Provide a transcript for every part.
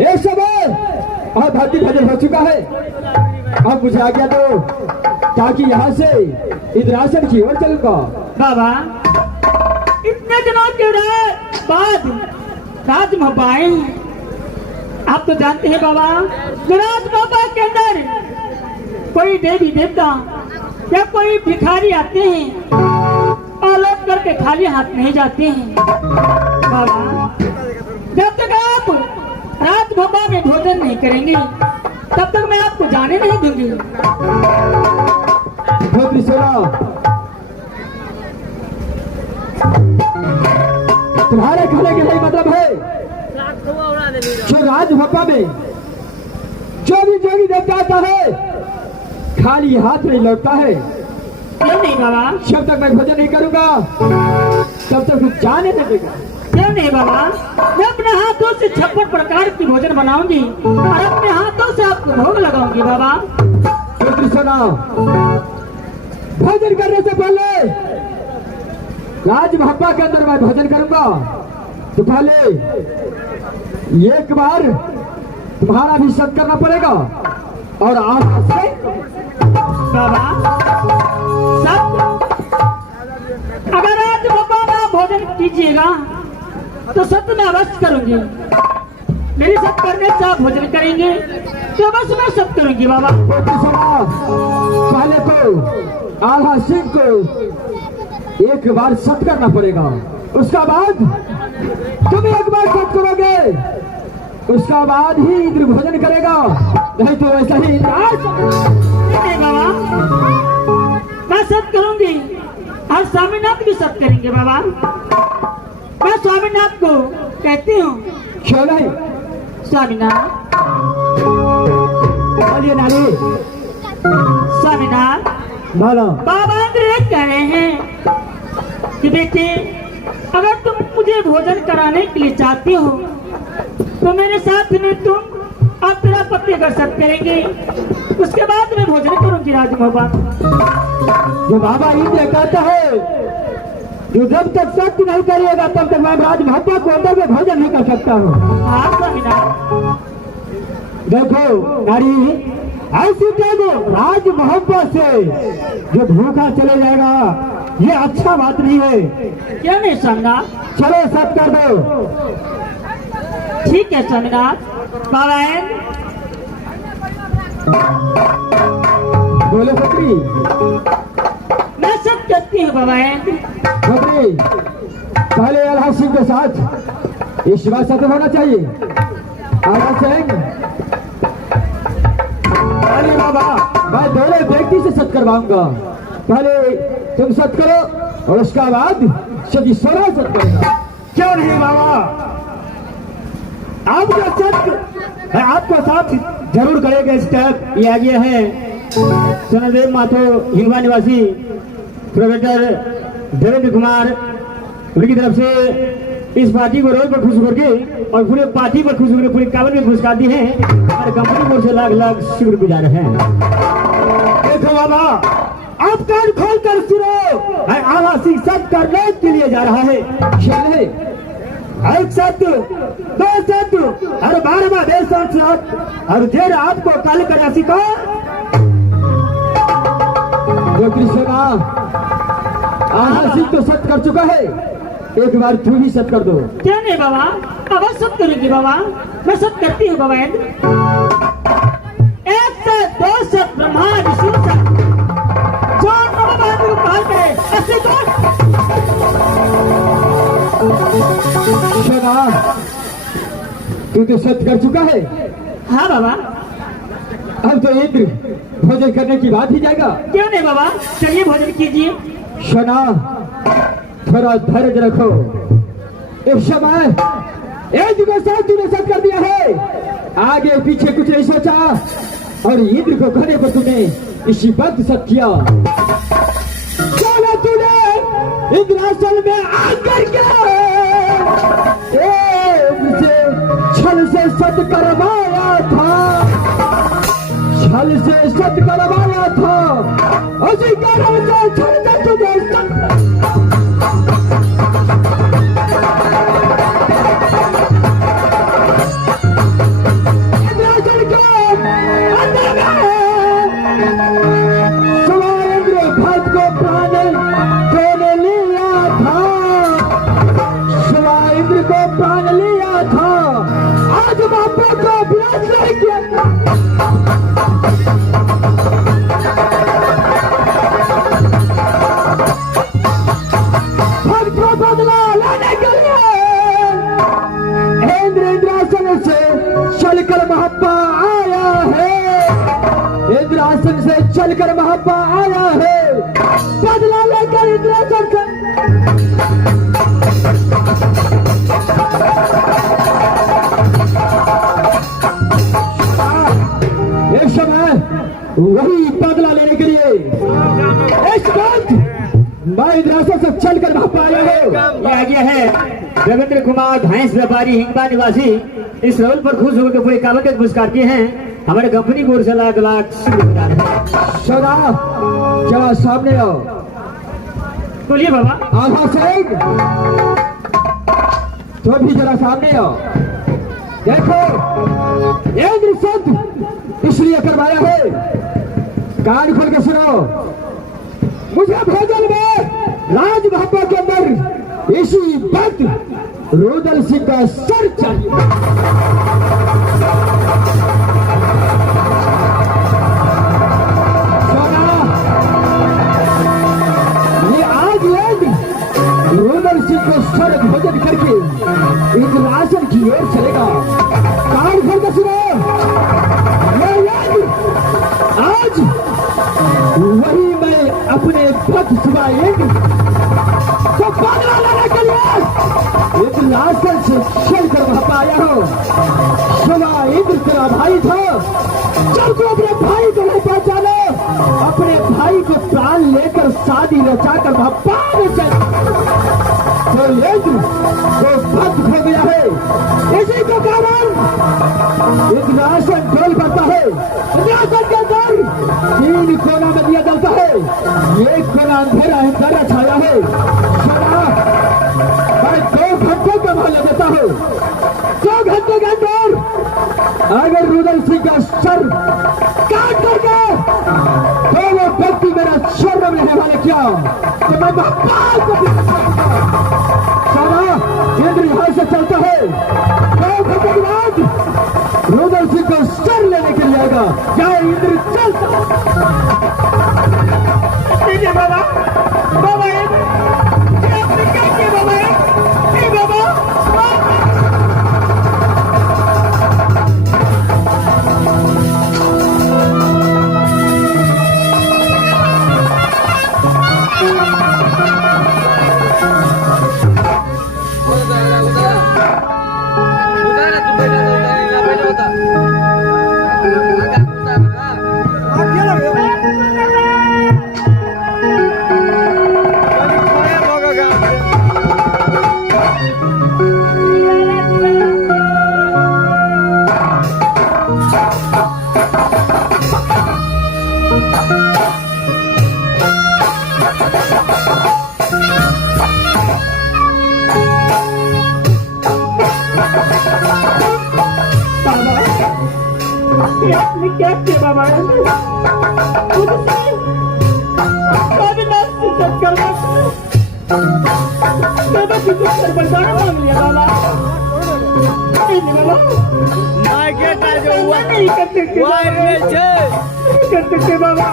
एक समय आध्यात्मिक भजन हो चुका है। अब मुझे आज्ञा दो ताकि यहाँ से इंद्रासन की ओर चलूंगा। बाबा इतने दिनों के बाद राज मोबाइल, आप तो जानते हैं बाबा, राज मोबाइल के अंदर कोई देवी देवता या कोई भिखारी आते हैं और लौट करके खाली हाथ नहीं जाते हैं। बाबा जब तक आप राज भोपा में भोजन नहीं करेंगे तब तक मैं आपको जाने नहीं दूंगी। तुम्हारे खाने के लिए मतलब है जो राज भोपा में जो भी देवता आता है खाली हाथ नहीं लौटता है। क्यों नहीं बाबा? जब तक मैं भोजन नहीं करूंगा तब तक कुछ जाने नहीं देगा। क्यों नहीं बाबा? मैं अपने हाथों से 56 प्रकार की भोजन बनाऊंगी और अपने हाथों से आपको भोग लगाऊंगी। बाबा सुना, भोजन करने से पहले राज भोपा के अंदर मैं भोजन करूंगा तो पहले एक बार तुम्हारा भी सत करना पड़ेगा और आप से बाबा सब अगर राज भोपा में भोजन कीजिएगा तो सत्य में अवश्य करूंगी। मेरी सब करने से आप भोजन करेंगे तो अवश्य मैं सब करूंगी। बाबा पहले तो आल्हा सिंह को एक बार सत करना पड़ेगा, उसका बाद तुम एक बार सत करोगे, उसका बाद ही इंद्र भोजन करेगा, नहीं तो वैसा ही नहीं बाबा, मैं सत करूंगी और स्वामीनाथ भी सत करेंगे। बाबा मैं स्वामीनाथ को कहती हूँ। क्यों नहीं? स्वामीनाथ बोलिए नारी। स्वामीनाथ बोलो। बाबा इंद्र कह रहे हैं कि बेटे अगर तुम मुझे भोजन कराने के लिए चाहती हो तो मेरे साथ में तुम और तेरा पति अगर सब करेंगे उसके बाद मैं भोजन करूंगी। राज भोपा जो बाबा इंद्र कहता है जो जब तक सत्य नहीं करिएगा तब तक मैं राज भोपा को अंदर में भोजन नहीं कर सकता हूँ। हाँ स्वामीनाथ। देखो नारी, ऐसी कहो राज भोपा से जो भूखा चले जाएगा ये अच्छा बात नहीं है। क्या नहीं स्वामीनाथ? चलो सब कर दो। ठीक है स्वामीनाथ। बाबा बोलो पत्री। मैं सब करती हूँ। बाबा पत्री पहले आल्हा सिंह के साथ इस बात सत्य होना चाहिए। आल्हा सिंह अरे बाबा मैं दोनों व्यक्ति से सत करवाऊंगा, पहले तुम सत करो और उसका बाद सभी सोना सत करेगा। क्यों नहीं बाबा? आपका सत आपको साथ जरूर करेगा। इस टाइप ये आगे है सोनादेव माथो हिंगवा निवासी प्रोफेसर देवेंद्र कुमार, उनकी तरफ से इस पार्टी को रोज पर खुश करके और पूरे पार्टी पर खुश होकर पूरी काबल में पुरस्कार दी है। हमारे कंपनी को से लाख लाख शुक्र गुजार हैं। देखो बाबा आप कान खोल कर सुनो, आल्हा सिंह सत करने के लिए जा रहा है। चले एक सत्य दो सत्य और 12वां देश और जेर आपको कल करना सीखा। कृष्णा आल्हा सिंह तो सत कर चुका है, एक बार तू भी सत कर दो। क्या नहीं बाबा? अब सब करूंगी बाबा, मैं सब करती हूँ। बाबा एक सत दो सत ब्रह्मा विष्णु सत जो को काल करे ऐसे तो तू तो सत कर चुका है। हाँ बाबा। अब तो इंद्र भोजन करने की बात ही जाएगा। क्यों नहीं बाबा? चलिए भोजन कीजिए। शना थोड़ा धैर्य रखो। इस समय एक के साथ तूने सत कर दिया है, आगे पीछे कुछ नहीं सोचा और इंद्र को कहने पर तूने इसी वक्त सत किया। चलो तूने इंद्रासन में आकर के छल से सत करवाया था, छल से सत करवाया था, उसी कारण से छल से तुझे सत नहीं किया। भक्तों बदला लेने के लिए इंद्रासन से चलकर महाप्पा आया है। इंद्रासन से चलकर महाप्पा आया है। बदला लेकर इंद्रासन से एक समय वही बदला लेने के लिए इस वक्त मैं इंद्रासन से चलकर महाप्पा आया हूँ। ये आ गया है रविंद्र कुमार भैंस व्यापारी हिंगबा निवासी। इस रोल पर खुश होकर पूरे काबल के पुरस्कार किए हैं हमारे कंपनी की ओर से लाख लाख शुक्रिया। सदा जरा सामने आओ। बोलिए बाबा। आधा सिंह तो भी जरा सामने आओ। देखो इंद्र संत इसलिए करवाया है, कान खोल के सुनो। मुझे भोजन में राज महापा के अंदर इसी वक्त रुदल सिंह का सर चाहिए। सोना ये आज रुदल सिंह को सर भोजन करके इंद्रासन की ओर चलेगा। कान खोल के सुनो। आज वही मैं अपने भक्त सिवाएंगे तो बदला लेने के लिए इंद्रासन से चलकर वहां पर आया हूं। शिवा इंद्र तेरा भाई था, जब तू अपने भाई को नहीं पहचाने अपने भाई को प्राण लेकर शादी रचाकर वहां पार चल तो इंद्र वो भक्त हो गया है। इसी के कारण इंद्रासन डोल करता है। इंद्रासन के अंदर 3 कोना में दिया जाता है। एक कोना अंधेरा अंधेरा छाया है। मैं 2 घंटों का मोहल्ला देता हूँ। 2 घंटे के अंदर अगर रुदल सिंह का सर काट करके तो वो व्यक्ति मेरा शर्म में रहने वाले क्या तो मैं महापाल को सदा इंद्र यहाँ से चलता है। 2 घंटे के बाद रुदल सिंह को सर लेने के लिए आएगा। क्या इंद्र चलता ठीक है बाबा। बाबा आपने क्या किया बाबा? बाबा आपने क्या किया बाबा? बरदाना मांग लिया बाबा। नहीं कर सकते बाबा।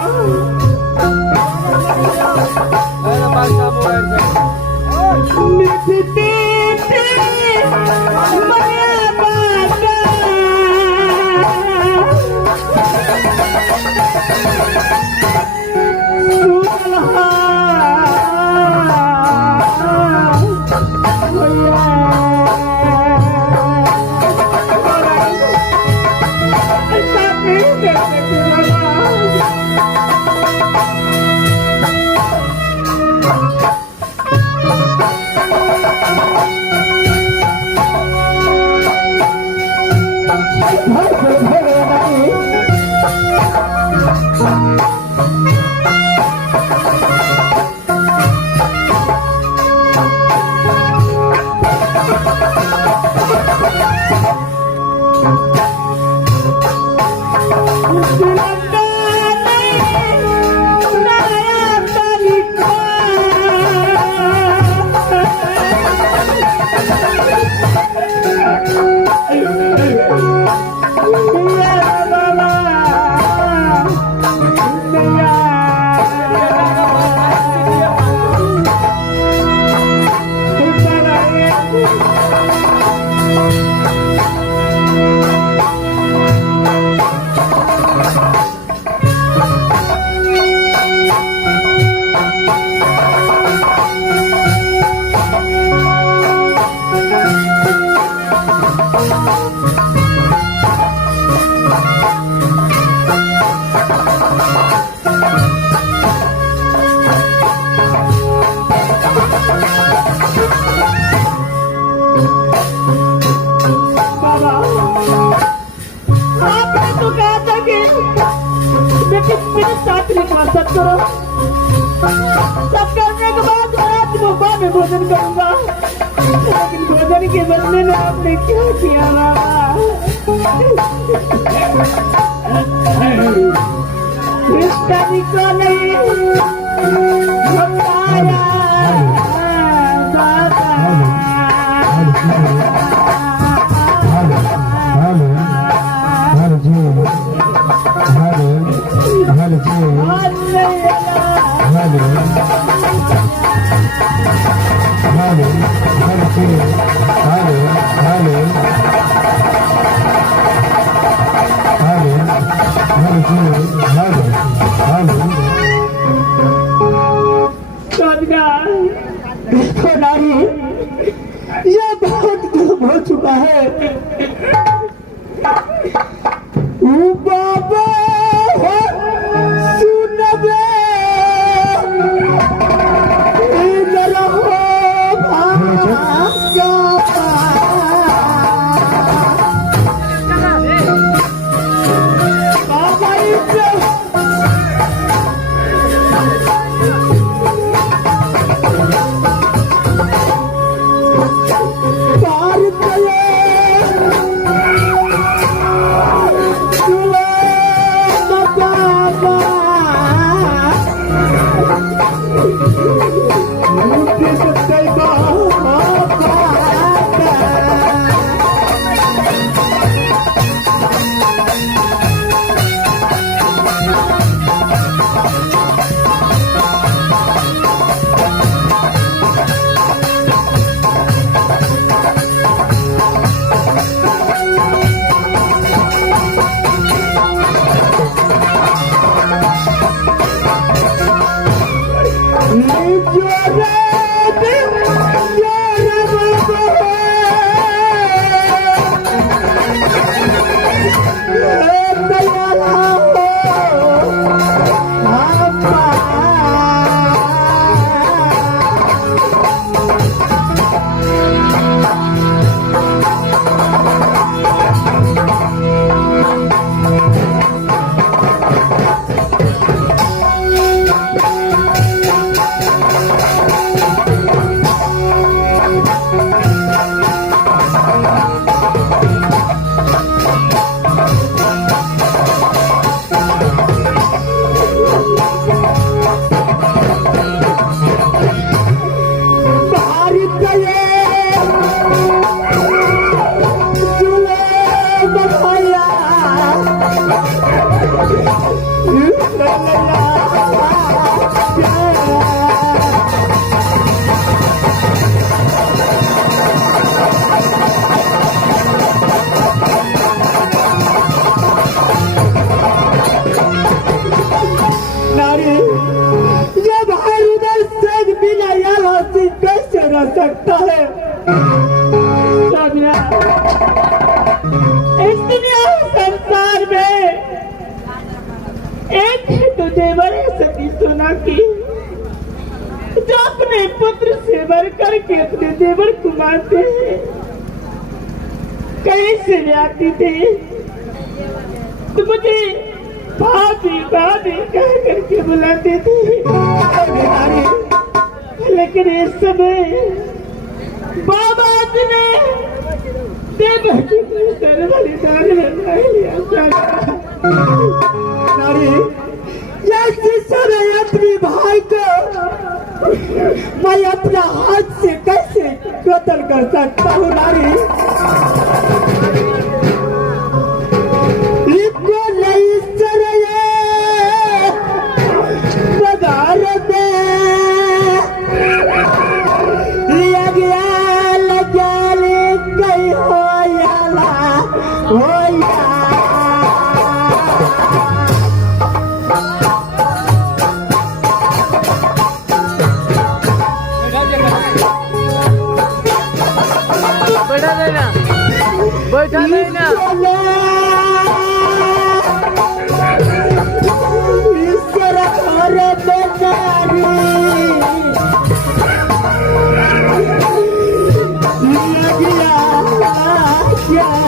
लेकिन मेरे साथ रिक्वेस्ट करो, सब करने के बाद मैं आज मुंबई में भोजन करूंगा। लेकिन भोजन के बदले में आपने क्या किया रिश्ता निकाले बताया देखो नारी, यह बहुत कम हो चुका है। बाबा सुन बे, इधर हो भाग्य बाबा इधर पार चले सकता है। इस दुनिया संसार में एक ही तो देवर है सती सोना की, जो अपने पुत्र से बढ़ करके अपने देवर को मानते हैं। कहीं से भी आती थे तो मुझे भाभी भाभी कह करके बुलाते थे, लेकिन इस समय बाबा ने देवर की सर बलिदान नारी, अपने भाई को मैं अपना हाथ से कैसे कत्ल कर सकता हूँ नारी? बैठा नहीं ना Yeah.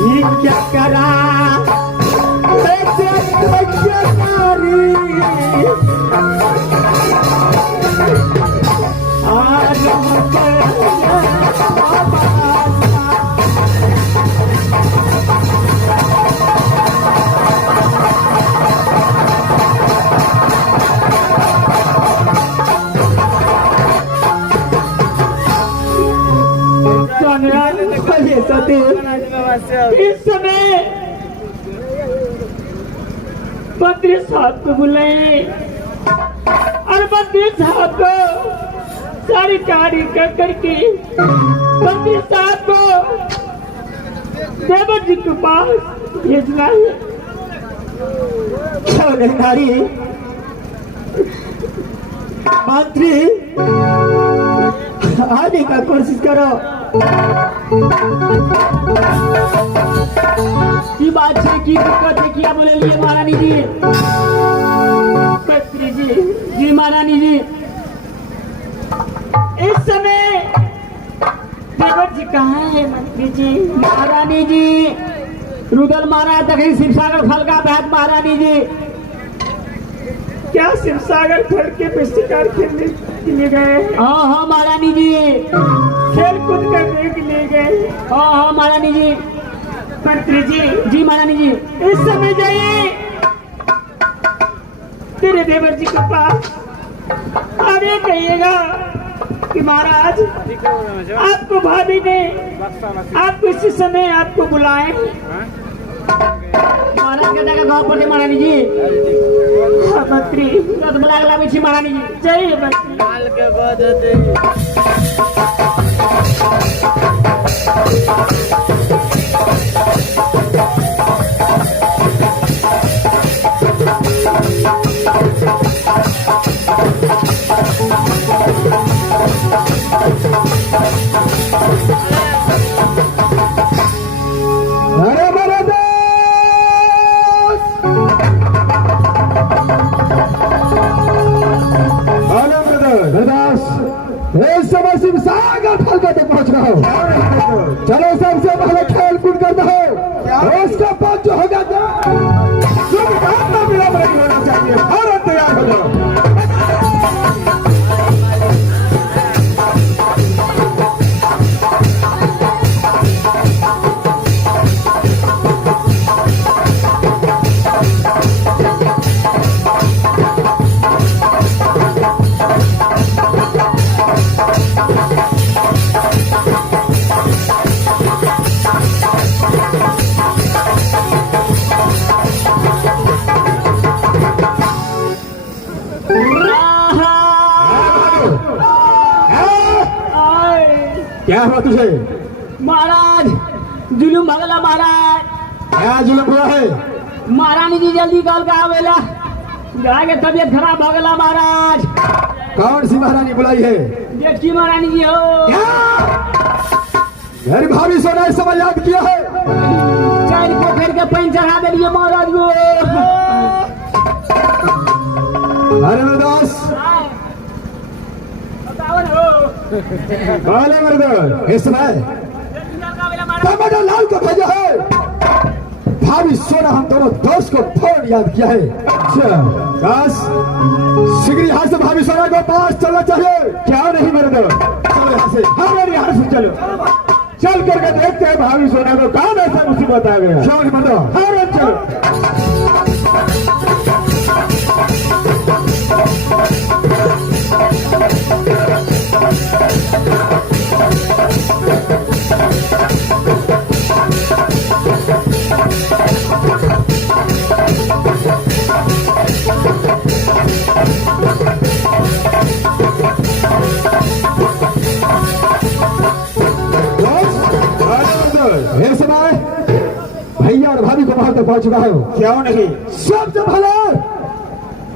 ये क्या करा ऐसे बेचारी आज इस समय मंत्री साहब को बुलाए और मंत्री साहब को सारी कहानी कर करके मंत्री साहब को देवर जी के पास भेजना है। नारी मंत्री आने का कोशिश करो। की बात है की दिक्कत है क्या बोले लिए महारानी जी? मंत्री जी जी महारानी जी इस समय देवर जी कहाँ है? मंत्री जी महारानी जी रुदल मारा तक शिवसागर फल का बैठ। महारानी जी क्या शिवसागर फल के पे शिकार खेलने के लिए गए? हाँ हाँ महारानी जी खेल कूद करने के लिए गए। हाँ हाँ महारानी जी। मंत्री जी जी महारानी जी इस समय जाइए तेरे देवर जी के पास आगे कहिएगा कि महाराज आपको भाभी ने आपको इसी समय आपको बुलाए। महाराज के जगह गाँव पर महारानी जी। हाँ, मंत्री तो बुला गला बिछी महारानी जी। जाइए मंत्री। काल के बाद होते अरे मेरे दोस्त हेलो ब्रदर्स, इस समय शिवसागर फल पे पहुंच रहा हूँ। चलो सबसे पहले खेल कूद करते हो, उसके बाद जो होगा शुभकामना विलंब नहीं होना चाहिए। भारत तैयार हो जाओ। क्या हुआ तुझे? महाराज जुलूम भगला महाराज। क्या जुल्म हुआ है? महारानी जी जल्दी कॉल का आवेला आगे तबियत खराब हो गला महाराज। कौन सी महारानी बुलाई है? देखी महारानी जी हो मेरी भाभी सोना इस समय याद किया है। चार पोखर के पानी चढ़ा दे दिए महाराज को। अरे दास बोले मर्द इस समय टमाटर लाल को भेजा है। भाभी सोना हम दोनों दोस्त को फोन याद किया है। अच्छा बस शीघ्र यहाँ से भाभी सोना को पास चलना चाहिए। क्या नहीं मर्द, चलो यहाँ से, हमारे यहाँ से चलो। चल करके देखते हैं भाभी सोना को कहाँ ऐसा मुसीबत आ गया। क्यों नहीं मर्द, हाँ चलो। पहुंच चुका हूँ। क्यों नहीं? सबसे पहले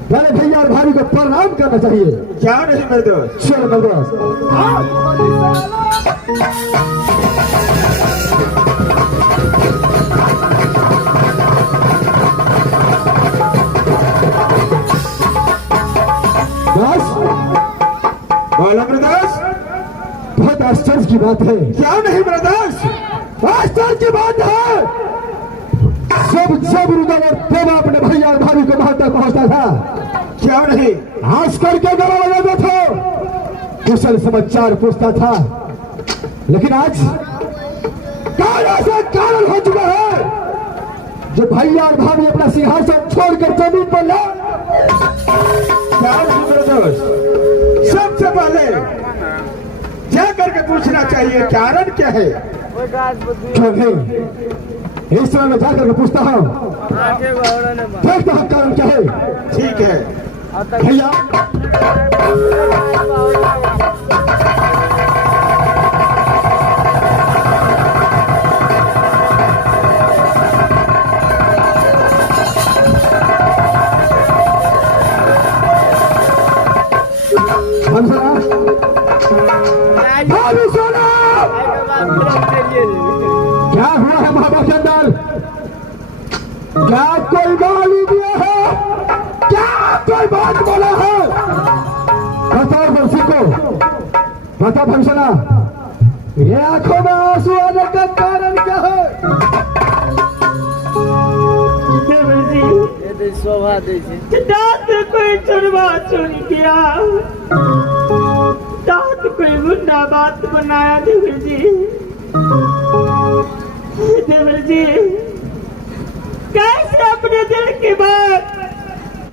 पहले भैया और भाभी को प्रणाम करना चाहिए। क्यों नहीं मेरे दोस्त? चलो मेरे दोस्त। बस बोलो मेरे दोस्त। बहुत आश्चर्य की बात है। क्यों नहीं मेरे दोस्त? आश्चर्य की बात है। सब रुदल और प्रेमा अपने भैया और भाभी को वहां तक पहुंचता था। क्यों नहीं? हंस करके गला लगाता था, कुशल समाचार पूछता था। लेकिन आज कारण हो चुका है जो भैया और भाभी अपना सिंहासन छोड़कर जमीन पर ला। क्या नहीं मेरे दोस्त? सबसे पहले जा करके पूछना चाहिए कारण क्या है? क्यों नहीं, इस समय मैं जाकर के पूछता हूँ, देखता हूँ कारण क्या है। ठीक है। भैया भाभी सोना, क्या हुआ है महाबा के अंदर? क्या कोई गाली दिया है? क्या कोई बात बोला है? बताओ बंसी को, बताओ भंसना, ये आंखों में आंसू आने का कारण क्या है? देवर जी, शोभा दे दांत कोई चुरवा चुन किया, दांत कोई गुंडा बात बनाया। देवर जी, देवर जी, कैसे अपने दिल की बात